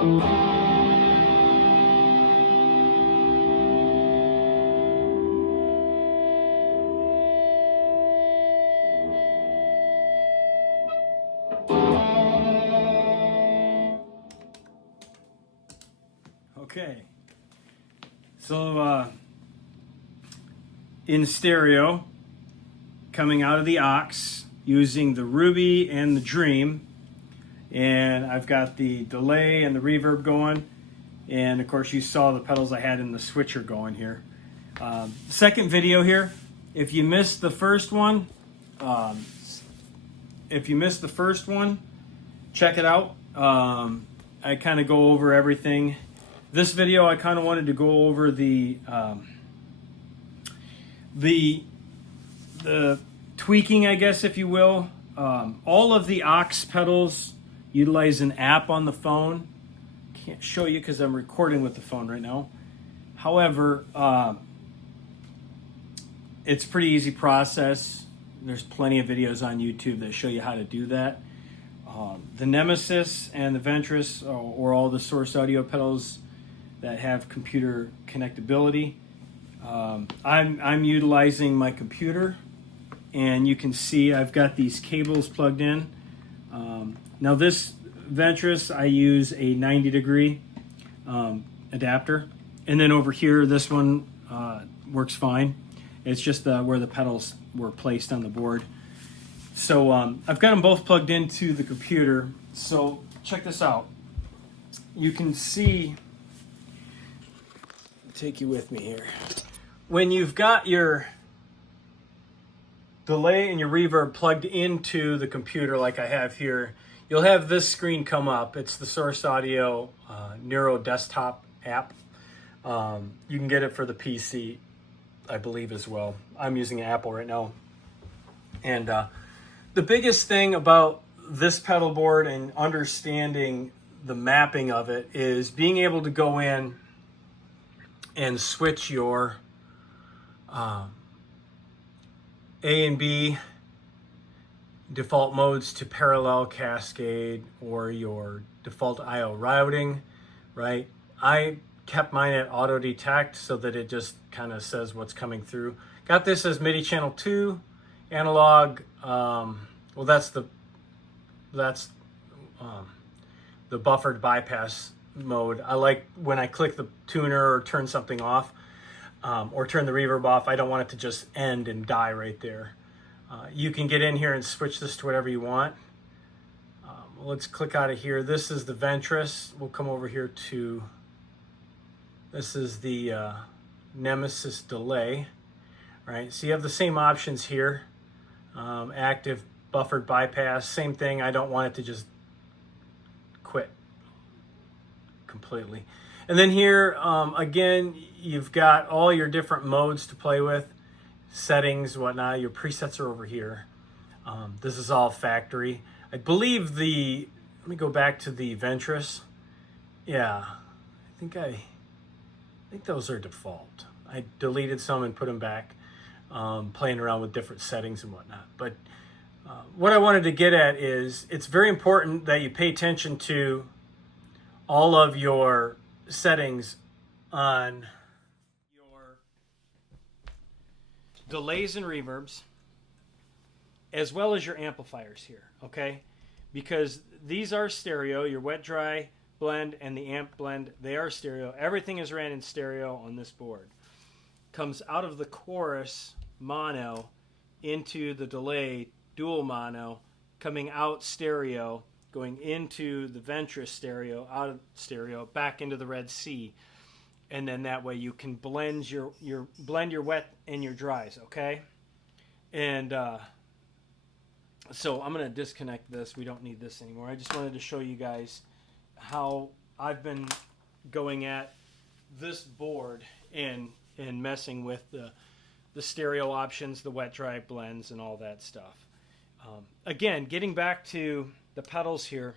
Okay, so in stereo, coming out of the aux, using the Ruby and the Dream, and I've got the delay and the reverb going, and of course you saw the pedals I had in the switcher going here. Second video here, if you missed the first one, check it out. I kind of go over everything. This video, I kind of wanted to go over the tweaking, I guess, if you will. All of the aux pedals utilize an app on the phone. Can't show you because I'm recording with the phone right now. However, it's a pretty easy process. There's plenty of videos on YouTube that show you how to do that. The Nemesis and the Ventris or all the source audio pedals that have computer connectability. I'm utilizing my computer, and you can see I've got these cables plugged in. Now this Ventris, I use a 90-degree adapter, and then over here this one works fine. It's just where the pedals were placed on the board. So I've got them both plugged into the computer. So check this out. You can see, I'll take you with me here. When you've got your delay and your reverb plugged into the computer like I have here, you'll have this screen come up. It's the Source Audio Neuro desktop app. You can get it for the PC, I believe, as well. I'm using Apple right now. And the biggest thing about this pedal board and understanding the mapping of it is being able to go in and switch your A and B default modes to parallel, cascade, or your default IO routing, right? I kept mine at auto detect so that it just kind of says what's coming through. Got this as MIDI channel 2, analog. Well, that's the buffered bypass mode. I like when I click the tuner or turn something off, or turn the reverb off, I don't want it to just end and die right there. You can get in here and switch this to whatever you want. Let's click out of here. This is the Ventris. We'll come over here to, this is the Nemesis delay, right? So you have the same options here. Active, buffered bypass, same thing. I don't want it to just quit completely. And then here, again, you've got all your different modes to play with, settings, whatnot. Your presets are over here. This is all factory. I believe let me go back to the Ventris. Yeah, I think those are default. I deleted some and put them back, playing around with different settings and whatnot. But what I wanted to get at is it's very important that you pay attention to all of your settings on your delays and reverbs, as well as your amplifiers here, okay? Because these are stereo, your wet dry blend and the amp blend, they are stereo. Everything is ran in stereo on this board. Comes out of the chorus mono into the delay dual mono, coming out stereo, going into the Ventris stereo, out of stereo, back into the Red C. And then that way you can blend your wet and your dries, okay? And so I'm going to disconnect this. We don't need this anymore. I just wanted to show you guys how I've been going at this board and messing with the stereo options, the wet dry blends, and all that stuff. Again, getting back to the pedals here,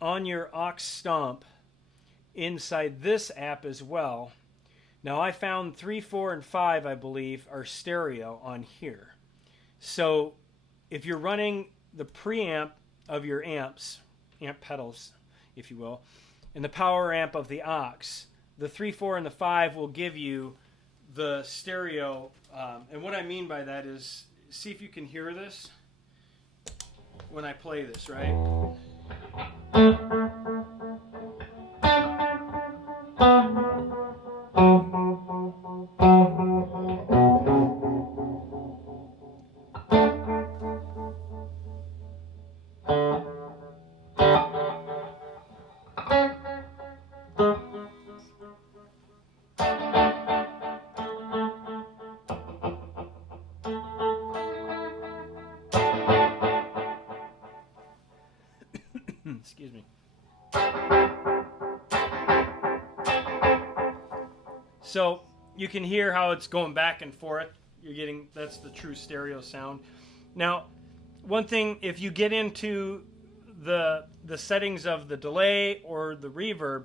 on your aux stump, inside this app as well. Now I found 3, 4, and 5, I believe, are stereo on here. So if you're running the preamp of your amp pedals if you will, and the power amp of the aux. The 3, 4, and the 5 will give you the stereo. And what I mean by that is, see if you can hear this when I play this, right? Excuse me. So you can hear how it's going back and forth. You're getting, that's the true stereo sound. Now, one thing, if you get into the settings of the delay or the reverb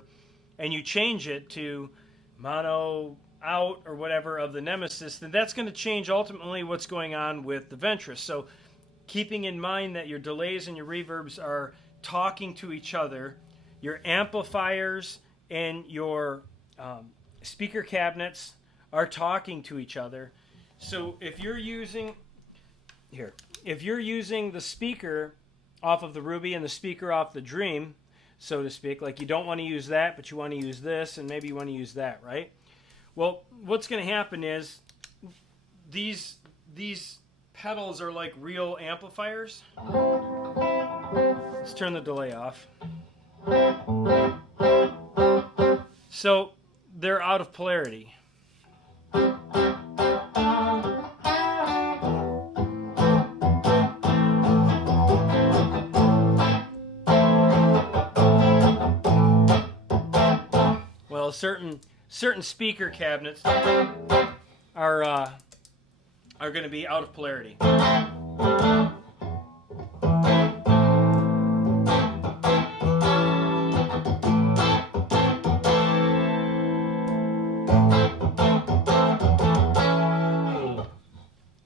and you change it to mono out or whatever of the Nemesis, then that's going to change ultimately what's going on with the Ventris. So keeping in mind that your delays and your reverbs are talking to each other, your amplifiers and your speaker cabinets are talking to each other. So if you're using the speaker off of the Ruby and the speaker off the Dream, so to speak, like you don't want to use that, but you want to use this, and maybe you want to use that, right? Well, what's going to happen is these pedals are like real amplifiers. Let's turn the delay off. So they're out of polarity. Well, certain speaker cabinets are going to be out of polarity.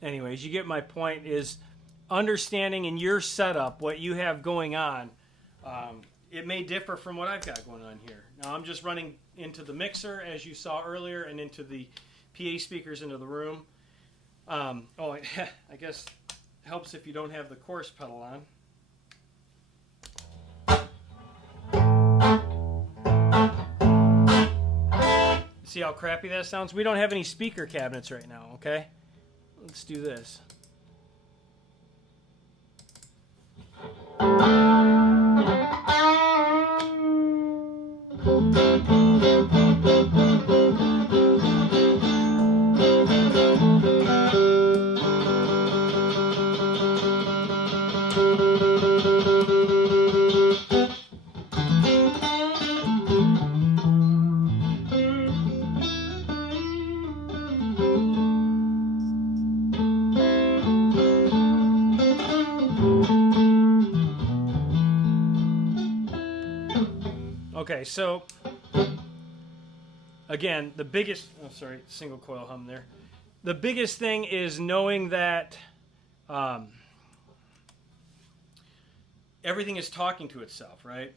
Anyways, you get my point, is understanding in your setup what you have going on. It may differ from what I've got going on here. Now I'm just running into the mixer, as you saw earlier, and into the PA speakers into the room. I guess it helps if you don't have the chorus pedal on. See how crappy that sounds? We don't have any speaker cabinets right now, okay? Let's do this. Okay, so again, the biggest, single coil hum there. The biggest thing is knowing that everything is talking to itself, right?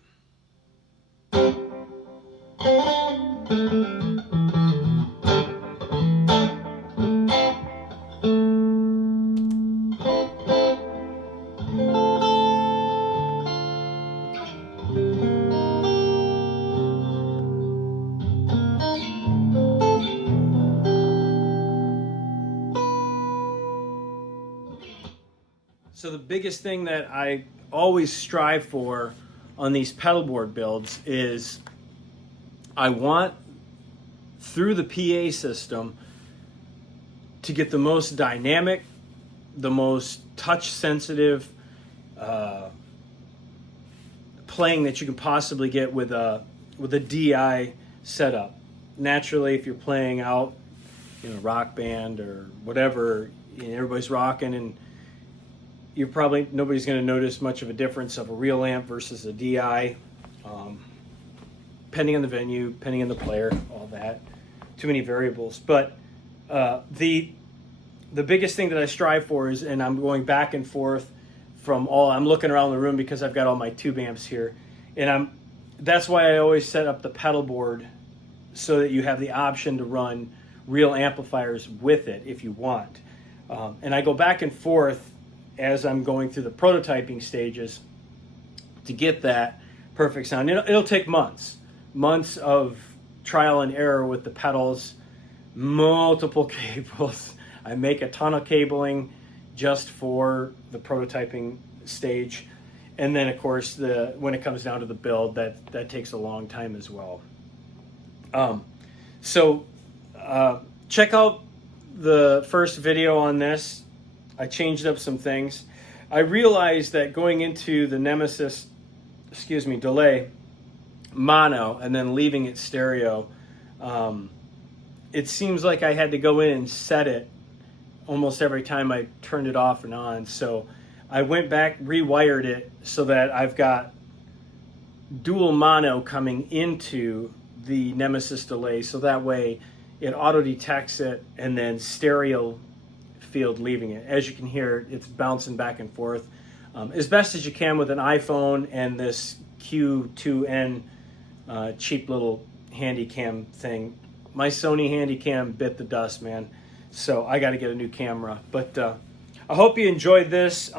So the biggest thing that I always strive for on these pedalboard builds is I want, through the PA system, to get the most dynamic, the most touch-sensitive playing that you can possibly get with a DI setup. Naturally, if you're playing out in a rock band or whatever, everybody's rocking, and you're probably, nobody's going to notice much of a difference of a real amp versus a DI, depending on the venue, depending on the player, all that. Too many variables. But the biggest thing that I strive for is, and I'm going back and forth from I'm looking around the room because I've got all my tube amps here, and that's why I always set up the pedal board so that you have the option to run real amplifiers with it if you want. And I go back and forth as I'm going through the prototyping stages to get that perfect sound. It'll take months of trial and error with the pedals, multiple cables. I make a ton of cabling just for the prototyping stage. And then, of course, when it comes down to the build, that takes a long time as well. Check out the first video on this. I changed up some things. I realized that going into the Nemesis, delay, mono, and then leaving it stereo, it seems like I had to go in and set it almost every time I turned it off and on. So I went back, rewired it so that I've got dual mono coming into the Nemesis delay, so that way it auto detects it, and then stereo field leaving it. As you can hear, it's bouncing back and forth as best as you can with an iPhone and this Q2N cheap little handycam thing. My Sony handycam bit the dust, man, so I got to get a new camera. But I hope you enjoyed this.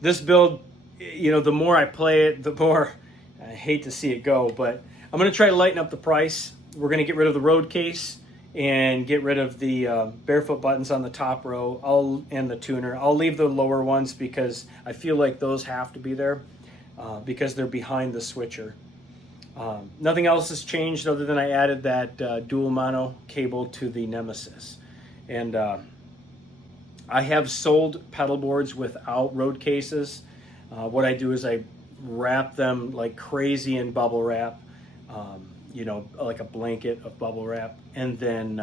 This build, the more I play it, the more I hate to see it go, but I'm going to try to lighten up the price. We're going to get rid of the road case and get rid of the barefoot buttons on the top row and the tuner. I'll leave the lower ones because I feel like those have to be there because they're behind the switcher. Nothing else has changed other than I added that dual mono cable to the Nemesis. And I have sold pedal boards without road cases. What I do is I wrap them like crazy in bubble wrap, like a blanket of bubble wrap, and then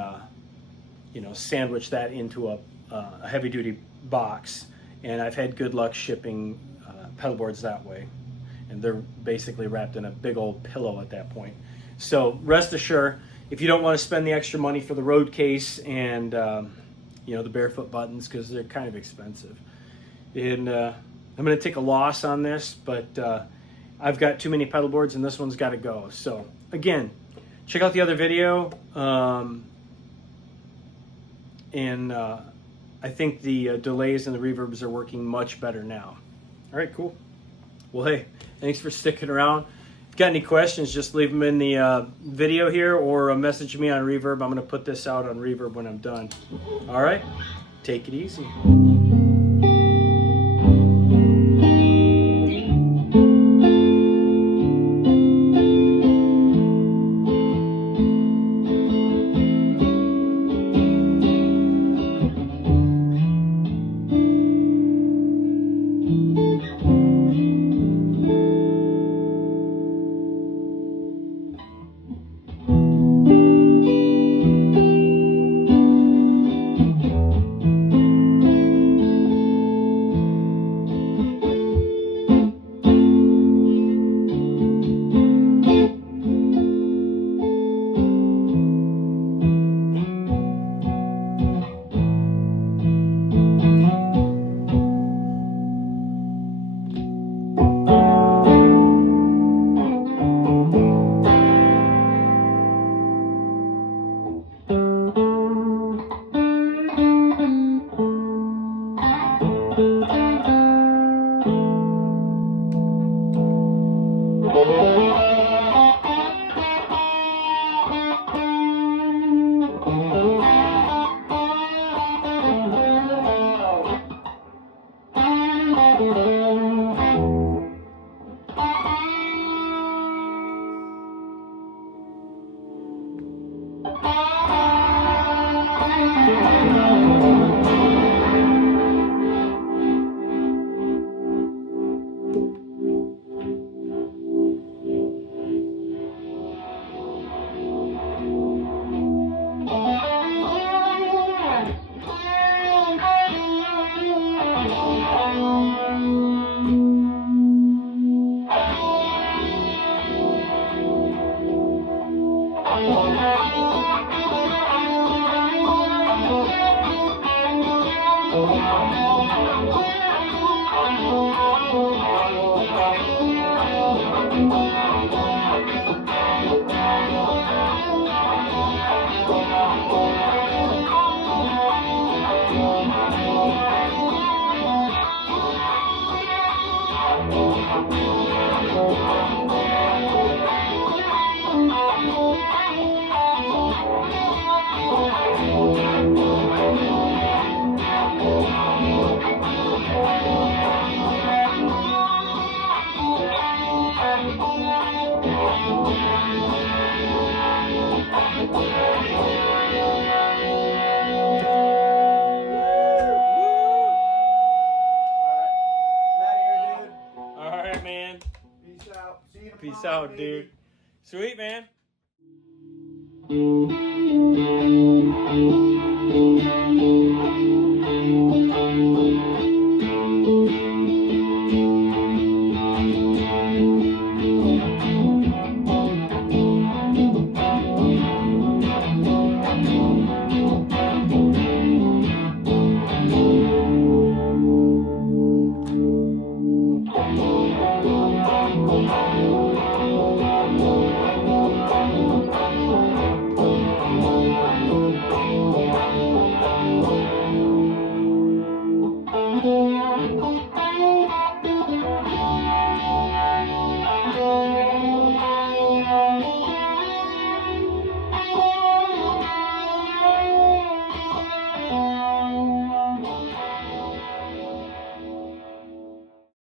sandwich that into a heavy duty box. And I've had good luck shipping pedal boards that way, and they're basically wrapped in a big old pillow at that point. So rest assured, if you don't want to spend the extra money for the road case and the barefoot buttons, because they're kind of expensive, and I'm going to take a loss on this, but I've got too many pedal boards and this one's got to go. So again, check out the other video, and I think the delays and the reverbs are working much better now. All right, cool. Well, hey, thanks for sticking around. If you got any questions, just leave them in the video here or message me on Reverb. I'm going to put this out on Reverb when I'm done. All right, take it easy. Peace out, dude. Sweet, man.